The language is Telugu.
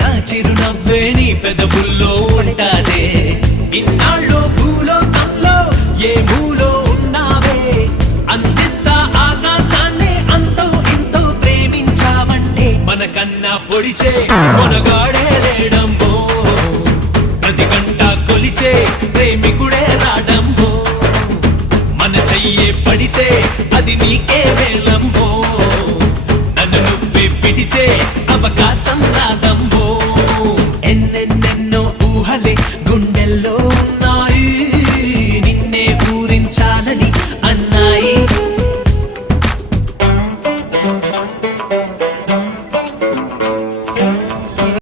నా చిరునవ్వే నీ పెదవుల్లో ఉంటాదే. ఇన్నాళ్ళు భూలోకంలో ఏ మూలో ఉన్నావే, అందిస్తా ఆకాశాన్ని అంతో ఇంతో ప్రేమించావంటే. మనకన్నా పొడిచే మనగాడే లేడమ్మో, ప్రతి గంట కొలిచే ప్రేమికుడే రాడమ్మో. మన చెయ్యే పడితే అది నీకే వేలమ్మో, నన్ను నువ్వే పిడిచే అవకాశం